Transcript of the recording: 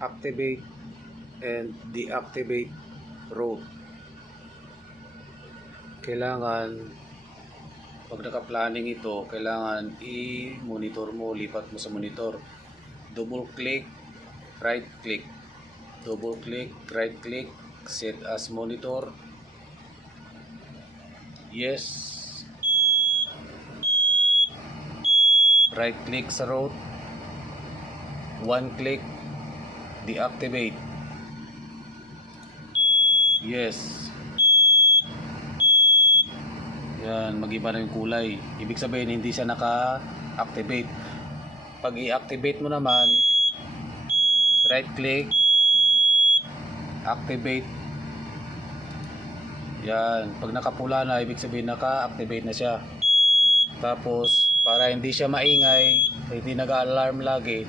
activate and deactivate road. Kailangan pag naka-planning ito, kailangan i-monitor mo, lipat mo sa monitor. Double click, right click. Double click, right click, set as monitor. Yes. Right click sa road. One click, deactivate. Yes. Yan, mag-iba na yung kulay. Ibig sabihin, hindi siya naka-activate. Pag i-activate mo naman, right click, activate. Yan, pag nakapula na, ibig sabihin naka-activate na siya. Tapos, para hindi siya maingay, hindi nag-alarm lagi,